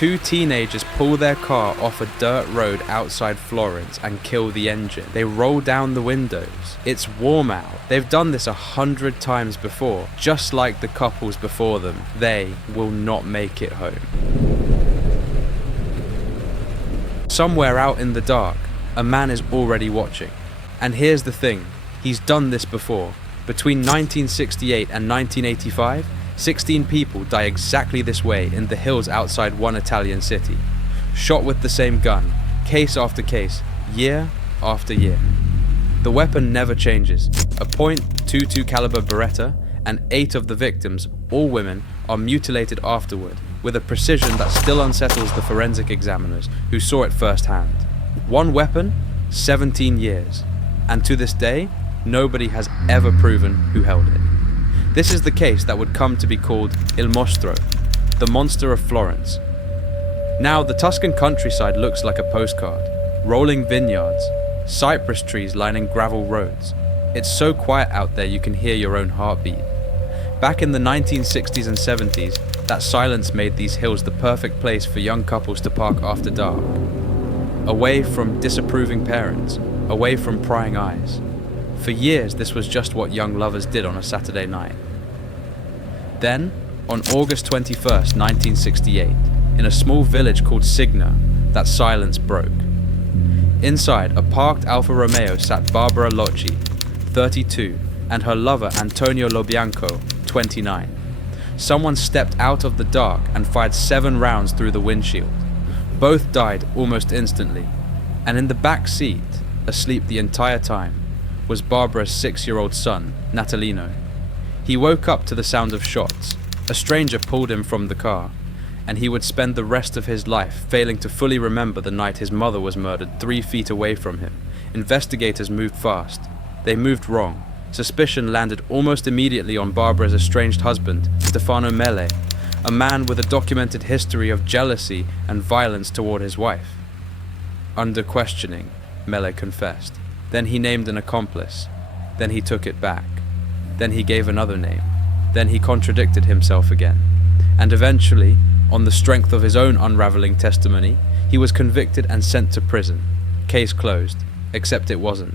two teenagers pull their car off a dirt road outside Florence and kill the engine. They roll down the windows. It's warm out. They've done this 100 times before. Just like the couples before them, they will not make it home. Somewhere out in the dark, a man is already watching. And here's the thing, he's done this before. Between 1968 and 1985, 16 people die exactly this way in the hills outside one Italian city. Shot with the same gun, case after case, year after year. The weapon never changes. A .22 caliber Beretta, and 8 of the victims, all women, are mutilated afterward with a precision that still unsettles the forensic examiners who saw it firsthand. One weapon, 17 years. And to this day, nobody has ever proven who held it. This is the case that would come to be called Il Mostro, the Monster of Florence. Now, the Tuscan countryside looks like a postcard. Rolling vineyards, cypress trees lining gravel roads. It's so quiet out there you can hear your own heartbeat. Back in the 1960s and 70s, that silence made these hills the perfect place for young couples to park after dark. Away from disapproving parents, away from prying eyes. For years, this was just what young lovers did on a Saturday night. Then, on August 21st, 1968, in a small village called Signa, that silence broke. Inside a parked Alfa Romeo sat Barbara Locci, 32, and her lover Antonio Lobianco, 29. Someone stepped out of the dark and fired 7 rounds through the windshield. Both died almost instantly, and in the back seat, asleep the entire time, was Barbara's 6-year-old son, Natalino. He woke up to the sound of shots. A stranger pulled him from the car, and he would spend the rest of his life failing to fully remember the night his mother was murdered 3 feet away from him. Investigators moved fast. They moved wrong. Suspicion landed almost immediately on Barbara's estranged husband, Stefano Mele, a man with a documented history of jealousy and violence toward his wife. Under questioning, Mele confessed. Then he named an accomplice. Then he took it back. Then he gave another name. Then he contradicted himself again. And eventually, on the strength of his own unraveling testimony, he was convicted and sent to prison. Case closed, except it wasn't.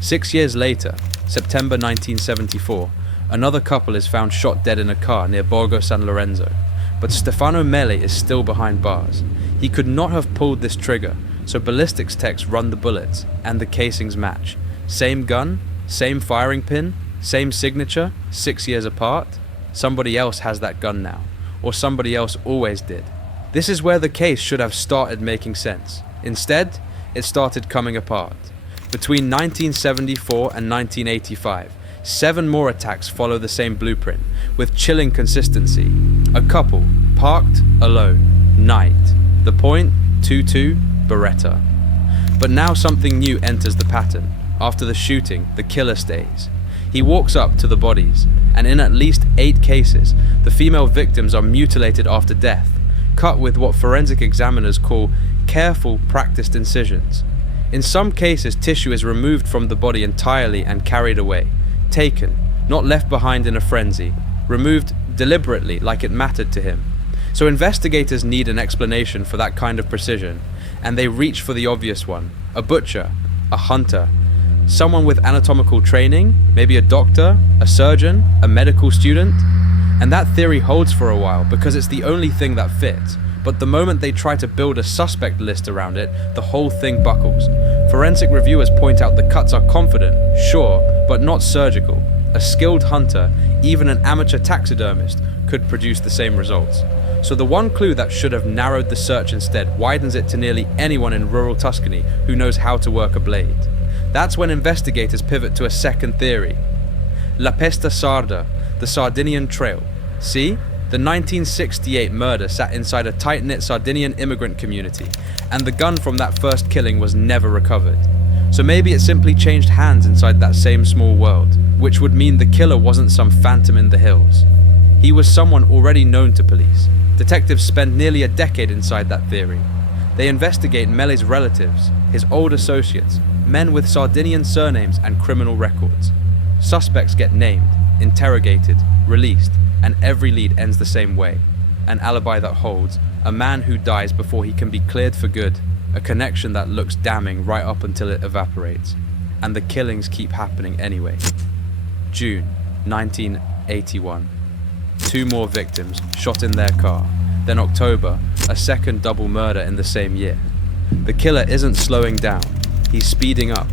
6 years later, September 1974, another couple is found shot dead in a car near Borgo San Lorenzo. But Stefano Mele is still behind bars. He could not have pulled this trigger, so ballistics techs run the bullets, and the casings match. Same gun, same firing pin, same signature, 6 years apart. Somebody else has that gun now, or somebody else always did. This is where the case should have started making sense. Instead, it started coming apart. Between 1974 and 1985, 7 more attacks follow the same blueprint, with chilling consistency. A couple, parked, alone, night. The .22 Beretta. But now something new enters the pattern. After the shooting, the killer stays. He walks up to the bodies, and in at least 8 cases, the female victims are mutilated after death, cut with what forensic examiners call careful, practiced incisions. In some cases, tissue is removed from the body entirely and carried away, taken, not left behind in a frenzy, removed deliberately like it mattered to him. So investigators need an explanation for that kind of precision, and they reach for the obvious one: a butcher, a hunter, someone with anatomical training, maybe a doctor, a surgeon, a medical student. And that theory holds for a while because it's the only thing that fits. But the moment they try to build a suspect list around it, the whole thing buckles. Forensic reviewers point out the cuts are confident, sure, but not surgical. A skilled hunter, even an amateur taxidermist, could produce the same results. So the one clue that should have narrowed the search instead widens it to nearly anyone in rural Tuscany who knows how to work a blade. That's when investigators pivot to a second theory. La Pesta Sarda, the Sardinian Trail. See? The 1968 murder sat inside a tight-knit Sardinian immigrant community, and the gun from that first killing was never recovered. So maybe it simply changed hands inside that same small world, which would mean the killer wasn't some phantom in the hills. He was someone already known to police. Detectives spend nearly a decade inside that theory. They investigate Mele's relatives, his old associates, men with Sardinian surnames and criminal records. Suspects get named, interrogated, released, and every lead ends the same way: an alibi that holds, A man who dies before he can be cleared for good, a connection that looks damning right up until it evaporates, and the killings keep happening anyway. June 1981. 2 more victims shot in their car. Then October, a second double murder in the same year. The killer isn't slowing down, he's speeding up,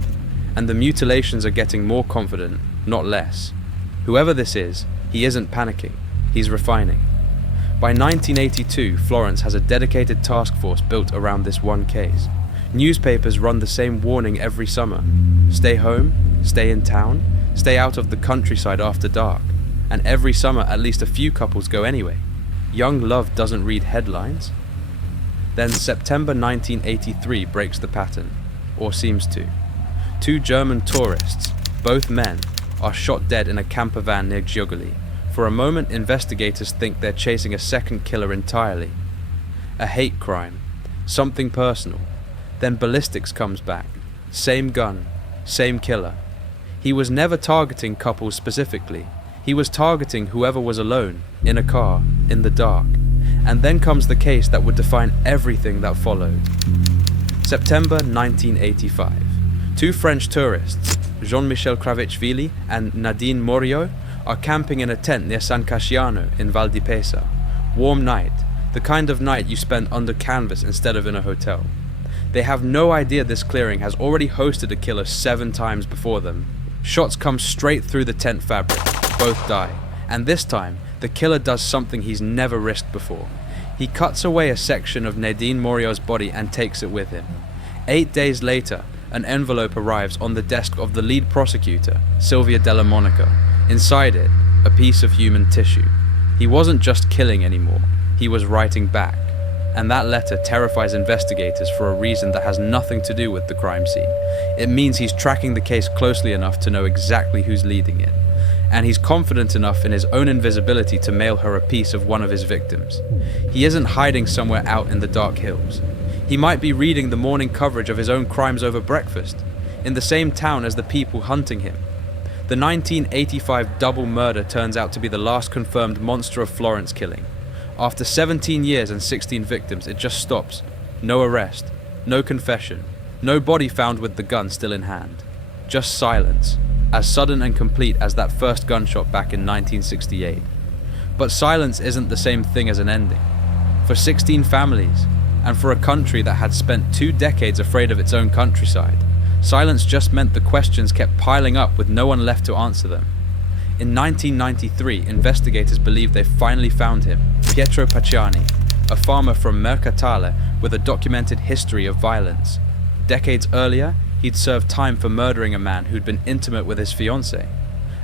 and the mutilations are getting more confident, not less. Whoever this is, he isn't panicking, he's refining. By 1982, Florence has a dedicated task force built around this one case. Newspapers run the same warning every summer. Stay home, stay in town, stay out of the countryside after dark. And every summer at least a few couples go anyway. Young love doesn't read headlines. Then September 1983 breaks the pattern, or seems to. 2 German tourists, both men, are shot dead in a camper van near Giugoli. For a moment, investigators think they're chasing a second killer entirely. A hate crime, something personal. Then ballistics comes back. Same gun, same killer. He was never targeting couples specifically. He was targeting whoever was alone, in a car, in the dark. And then comes the case that would define everything that followed. September 1985. 2 French tourists, Jean-Michel Kravitchvili and Nadine Morio, are camping in a tent near San Casciano in Val di Pesa. Warm night, the kind of night you spend under canvas instead of in a hotel. They have no idea this clearing has already hosted a killer 7 times before them. Shots come straight through the tent fabric. Both die, and this time, the killer does something he's never risked before. He cuts away a section of Nadine Morio's body and takes it with him. 8 days later, an envelope arrives on the desk of the lead prosecutor, Silvia Della Monica. Inside it, a piece of human tissue. He wasn't just killing anymore, he was writing back. And that letter terrifies investigators for a reason that has nothing to do with the crime scene. It means he's tracking the case closely enough to know exactly who's leading it. And he's confident enough in his own invisibility to mail her a piece of one of his victims. He isn't hiding somewhere out in the dark hills. He might be reading the morning coverage of his own crimes over breakfast, in the same town as the people hunting him. The 1985 double murder turns out to be the last confirmed Monster of Florence killing. After 17 years and 16 victims, it just stops. No arrest, no confession, no body found with the gun still in hand. Just silence, as sudden and complete as that first gunshot back in 1968. But silence isn't the same thing as an ending. For 16 families, and for a country that had spent 2 decades afraid of its own countryside, silence just meant the questions kept piling up with no one left to answer them. In 1993, investigators believed they finally found him, Pietro Pacciani, a farmer from Mercatale with a documented history of violence. Decades earlier, he'd served time for murdering a man who'd been intimate with his fiancée.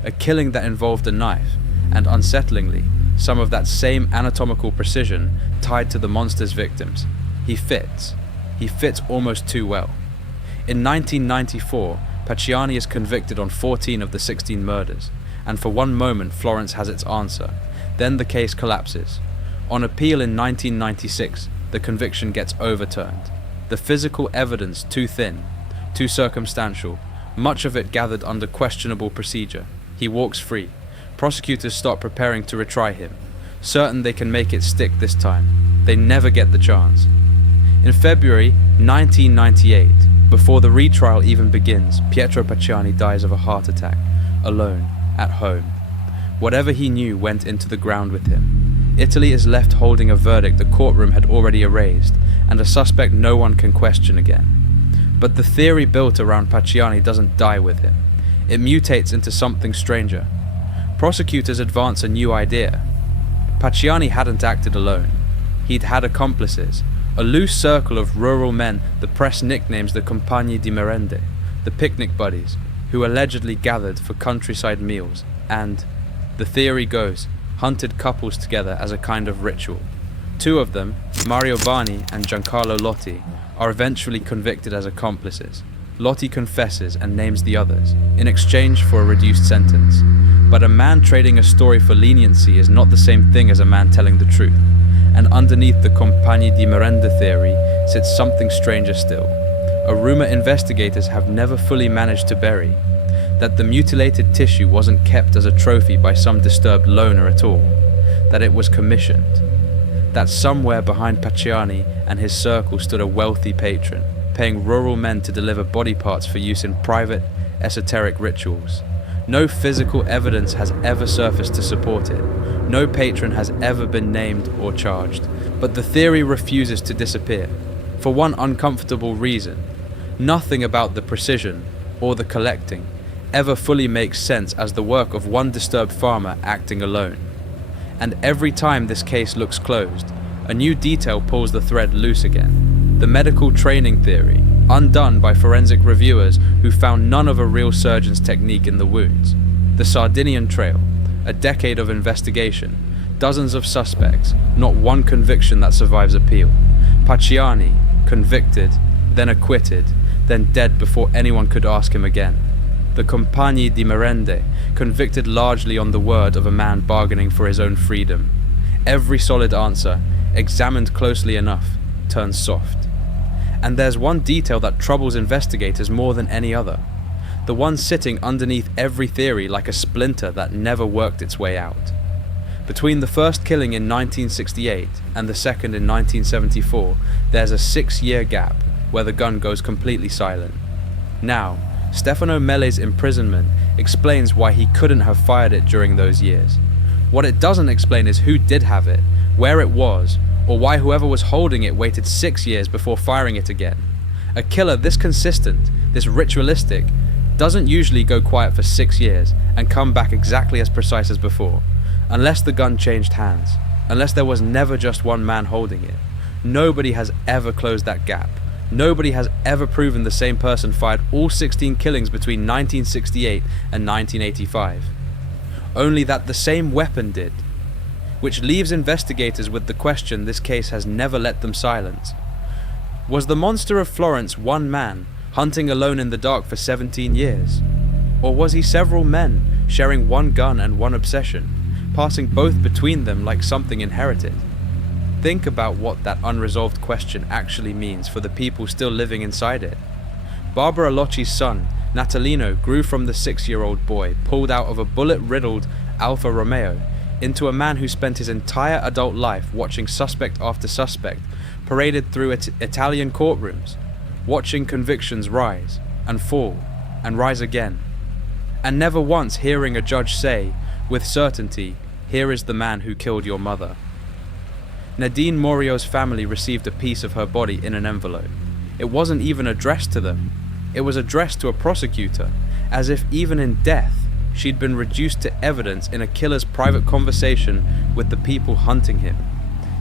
A killing that involved a knife, and unsettlingly, some of that same anatomical precision tied to the monster's victims. He fits almost too well. In 1994, Pacciani is convicted on 14 of the 16 murders, and for one moment Florence has its answer. Then the case collapses. On appeal in 1996, the conviction gets overturned. The physical evidence too thin, too circumstantial, much of it gathered under questionable procedure. He walks free. Prosecutors start preparing to retry him, certain they can make it stick this time. They never get the chance. In February 1998, before the retrial even begins, Pietro Pacciani dies of a heart attack, alone, at home. Whatever he knew went into the ground with him. Italy is left holding a verdict the courtroom had already erased, and a suspect no one can question again. But the theory built around Pacciani doesn't die with him. It mutates into something stranger. Prosecutors advance a new idea. Pacciani hadn't acted alone. He'd had accomplices, a loose circle of rural men the press nicknames the Compagni di Merende, the picnic buddies, who allegedly gathered for countryside meals and, the theory goes, hunted couples together as a kind of ritual. 2 of them, Mario Bani and Giancarlo Lotti, are eventually convicted as accomplices. Lotti confesses and names the others, in exchange for a reduced sentence. But a man trading a story for leniency is not the same thing as a man telling the truth. And underneath the Compagni di Merenda theory sits something stranger still. A rumor investigators have never fully managed to bury. That the mutilated tissue wasn't kept as a trophy by some disturbed loner at all. That it was commissioned. that somewhere behind Pacciani and his circle stood a wealthy patron, paying rural men to deliver body parts for use in private, esoteric rituals. No physical evidence has ever surfaced to support it. No patron has ever been named or charged. But the theory refuses to disappear, for one uncomfortable reason. Nothing about the precision, or the collecting, ever fully makes sense as the work of one disturbed farmer acting alone. And every time this case looks closed, a new detail pulls the thread loose again. The medical training theory, undone by forensic reviewers who found none of a real surgeon's technique in the wounds. The Sardinian Trail, a decade of investigation, dozens of suspects, not one conviction that survives appeal. Pacciani, convicted, then acquitted, then dead before anyone could ask him again. The Compagni di Merende, convicted largely on the word of a man bargaining for his own freedom. Every solid answer, examined closely enough, turns soft. And there's one detail that troubles investigators more than any other. The one sitting underneath every theory like a splinter that never worked its way out. Between the first killing in 1968 and the second in 1974, there's a 6-year gap where the gun goes completely silent. Now, Stefano Melle's imprisonment explains why he couldn't have fired it during those years. What it doesn't explain is who did have it, where it was, or why whoever was holding it waited 6 years before firing it again. A killer this consistent, this ritualistic, doesn't usually go quiet for 6 years and come back exactly as precise as before, unless the gun changed hands, unless there was never just one man holding it. Nobody has ever closed that gap. Nobody has ever proven the same person fired all 16 killings between 1968 and 1985. Only that the same weapon did, which leaves investigators with the question this case has never let them silence. Was the Monster of Florence one man, hunting alone in the dark for 17 years? Or was he several men, sharing one gun and one obsession, passing both between them like something inherited? Think about what that unresolved question actually means for the people still living inside it. Barbara Locci's son, Natalino, grew from the 6-year-old boy pulled out of a bullet-riddled Alfa Romeo into a man who spent his entire adult life watching suspect after suspect paraded through Italian courtrooms, watching convictions rise and fall and rise again, and never once hearing a judge say, with certainty, "Here is the man who killed your mother." Nadine Morio's family received a piece of her body in an envelope. It wasn't even addressed to them. It was addressed to a prosecutor, as if even in death, she'd been reduced to evidence in a killer's private conversation with the people hunting him.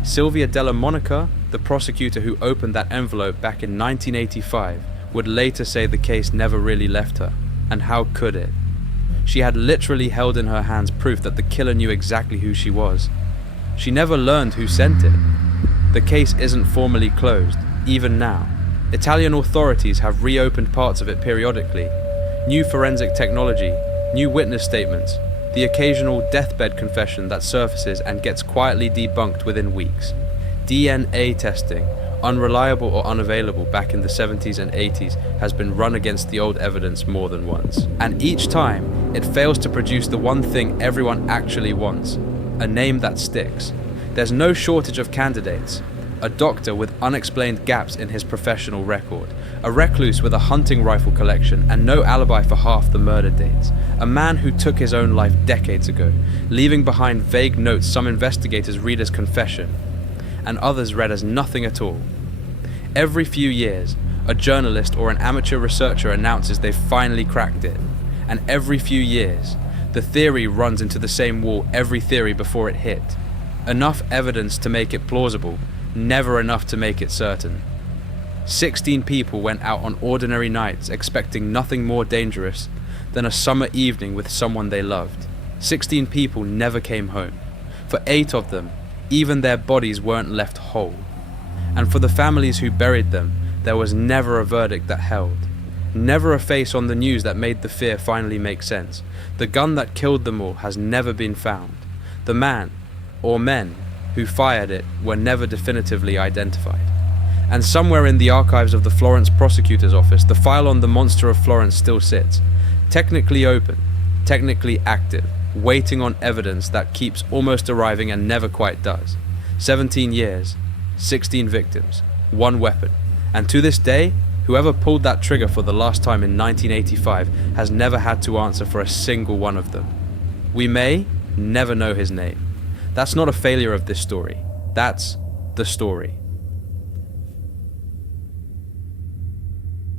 Silvia Della Monica, the prosecutor who opened that envelope back in 1985, would later say the case never really left her, and how could it? She had literally held in her hands proof that the killer knew exactly who she was. She never learned who sent it. The case isn't formally closed, even now. Italian authorities have reopened parts of it periodically. New forensic technology, new witness statements, the occasional deathbed confession that surfaces and gets quietly debunked within weeks. DNA testing, unreliable or unavailable back in the 70s and 80s, has been run against the old evidence more than once. And each time, it fails to produce the one thing everyone actually wants: a name that sticks. There's no shortage of candidates. A doctor with unexplained gaps in his professional record. A recluse with a hunting rifle collection and no alibi for half the murder dates. A man who took his own life decades ago, leaving behind vague notes some investigators read as confession, and others read as nothing at all. Every few years, a journalist or an amateur researcher announces they've finally cracked it. And every few years, the theory runs into the same wall every theory before it hit. Enough evidence to make it plausible, never enough to make it certain. 16 people went out on ordinary nights expecting nothing more dangerous than a summer evening with someone they loved. 16 people never came home. For 8 of them, even their bodies weren't left whole. And for the families who buried them, there was never a verdict that held. Never a face on the news that made the fear finally make sense. The gun that killed them all has never been found. The man, or men, who fired it were never definitively identified. And somewhere in the archives of the Florence prosecutor's office, the file on the Monster of Florence still sits, technically open, technically active, waiting on evidence that keeps almost arriving and never quite does. 17 years, 16 victims, one weapon. And to this day, whoever pulled that trigger for the last time in 1985 has never had to answer for a single one of them. We may never know his name. That's not a failure of this story. That's the story.